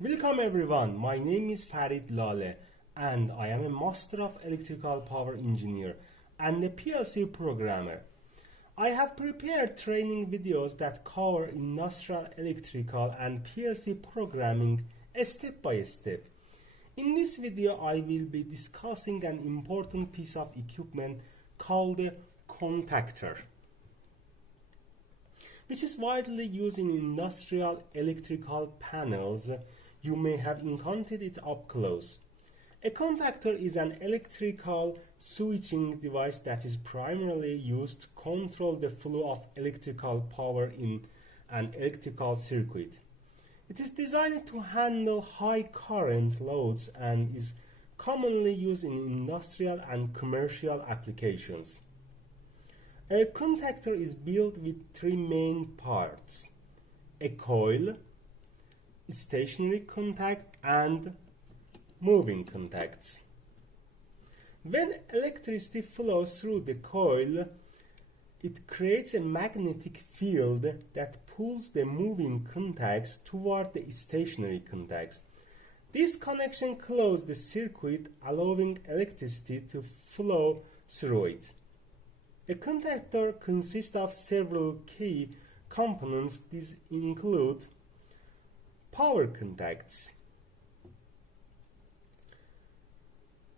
Welcome everyone, my name is Farid Lale and I am a Master of Electrical Power Engineer and a PLC programmer. I have prepared training videos that cover industrial electrical and PLC programming step by step. In this video I will be discussing an important piece of equipment called the contactor, which is widely used in industrial electrical panels. You may have encountered it up close. A contactor is an electrical switching device that is primarily used to control the flow of electrical power in an electrical circuit. It is designed to handle high current loads and is commonly used in industrial and commercial applications. A contactor is built with three main parts: a coil, stationary contact, and moving contacts. When electricity flows through the coil, it creates a magnetic field that pulls the moving contacts toward the stationary contacts. This connection closes the circuit, allowing electricity to flow through it. A contactor consists of several key components. These include power contacts.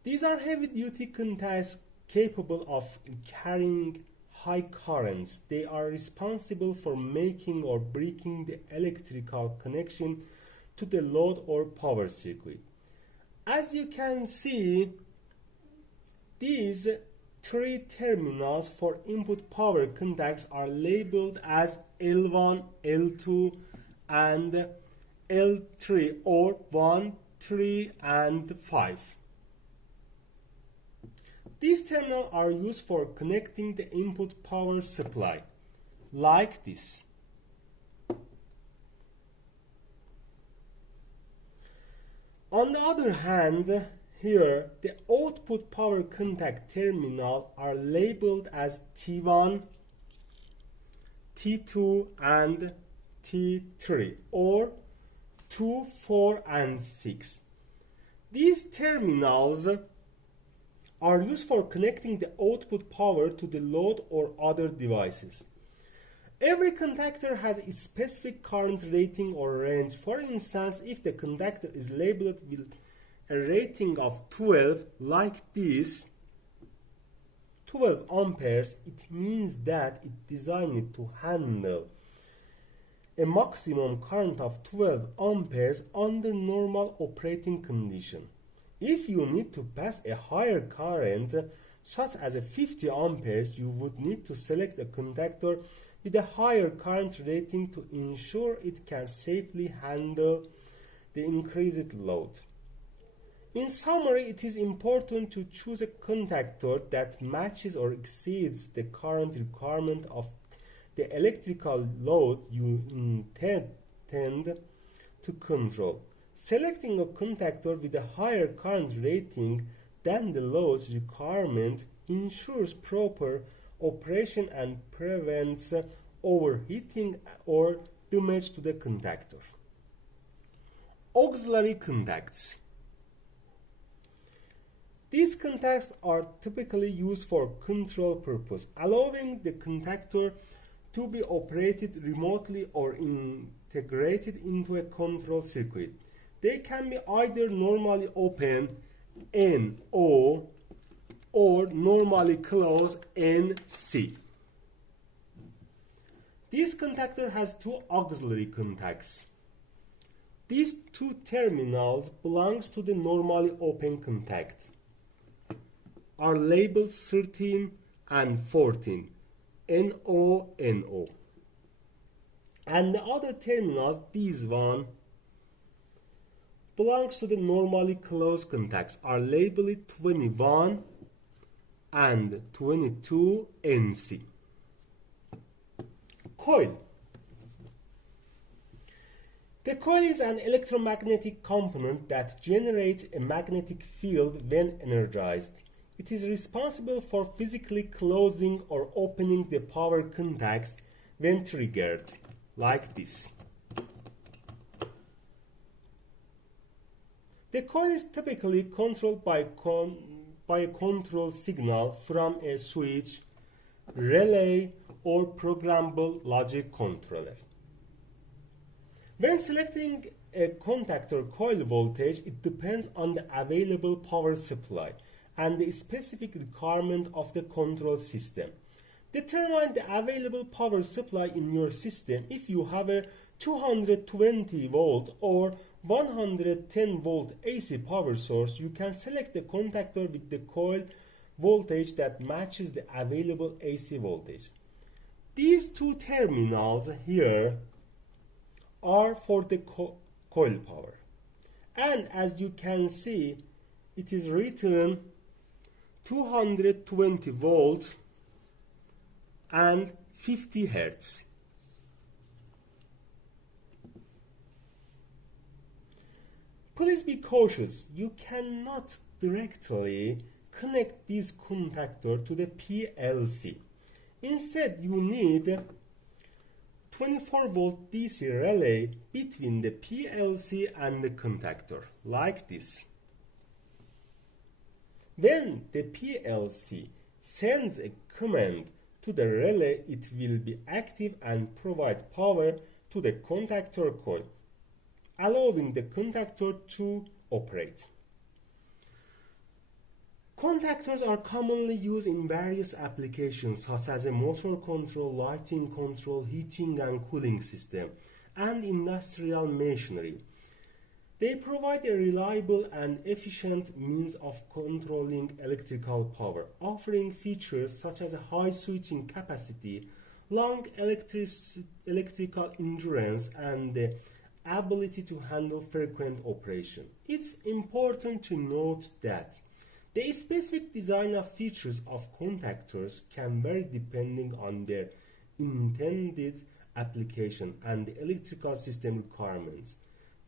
These are heavy-duty contacts capable of carrying high currents. They are responsible for making or breaking the electrical connection to the load or power circuit. As you can see, these three terminals for input power contacts are labeled as L1, L2, and L3, or 1, 3, and 5. These terminals are used for connecting the input power supply, like this. On the other hand, here, the output power contact terminals are labeled as T1, T2, and T3, or 2, 4, and 6. These terminals are used for connecting the output power to the load or other devices. Every contactor has a specific current rating or range. For instance, if the contactor is labeled with a rating of 12, like this, 12 amperes, it means that it is designed to handle a maximum current of 12 amperes under normal operating condition. If you need to pass a higher current, such as a 50 amperes, you would need to select a contactor with a higher current rating to ensure it can safely handle the increased load. In summary, it is important to choose a contactor that matches or exceeds the current requirement of the electrical load you intend to control. Selecting a contactor with a higher current rating than the load's requirement ensures proper operation and prevents overheating or damage to the contactor. Auxiliary contacts. These contacts are typically used for control purpose, allowing the contactor to be operated remotely or integrated into a control circuit. They can be either normally open, NO, or normally closed, NC. This contactor has two auxiliary contacts. These two terminals belong to the normally open contact, are labeled 13 and 14, NO, NO. And the other terminals, this one, belongs to the normally closed contacts, are labeled 21 and 22, NC. Coil. The coil is an electromagnetic component that generates a magnetic field when energized. It is responsible for physically closing or opening the power contacts when triggered, like this. The coil is typically controlled by a control signal from a switch, relay, or programmable logic controller. When selecting a contactor coil voltage, it depends on the available power supply and the specific requirement of the control system. Determine the available power supply in your system. If you have a 220 volt or 110 volt AC power source, you can select the contactor with the coil voltage that matches the available AC voltage. These two terminals here are for the coil power, and as you can see, it is written 220 volts and 50 Hertz. Please be cautious. You cannot directly connect this contactor to the PLC. Instead, you need 24 volt DC relay between the PLC and the contactor, like this. When the PLC sends a command to the relay, it will be active and provide power to the contactor coil, allowing the contactor to operate. Contactors are commonly used in various applications such as a motor control, lighting control, heating and cooling system, and industrial machinery. They provide a reliable and efficient means of controlling electrical power, offering features such as a high switching capacity, long electrical endurance, and the ability to handle frequent operation. It's important to note that the specific design of features of contactors can vary depending on their intended application and the electrical system requirements.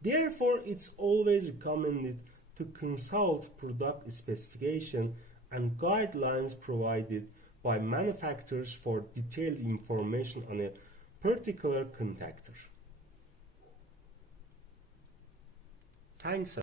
Therefore, it's always recommended to consult product specification and guidelines provided by manufacturers for detailed information on a particular contactor. Thanks.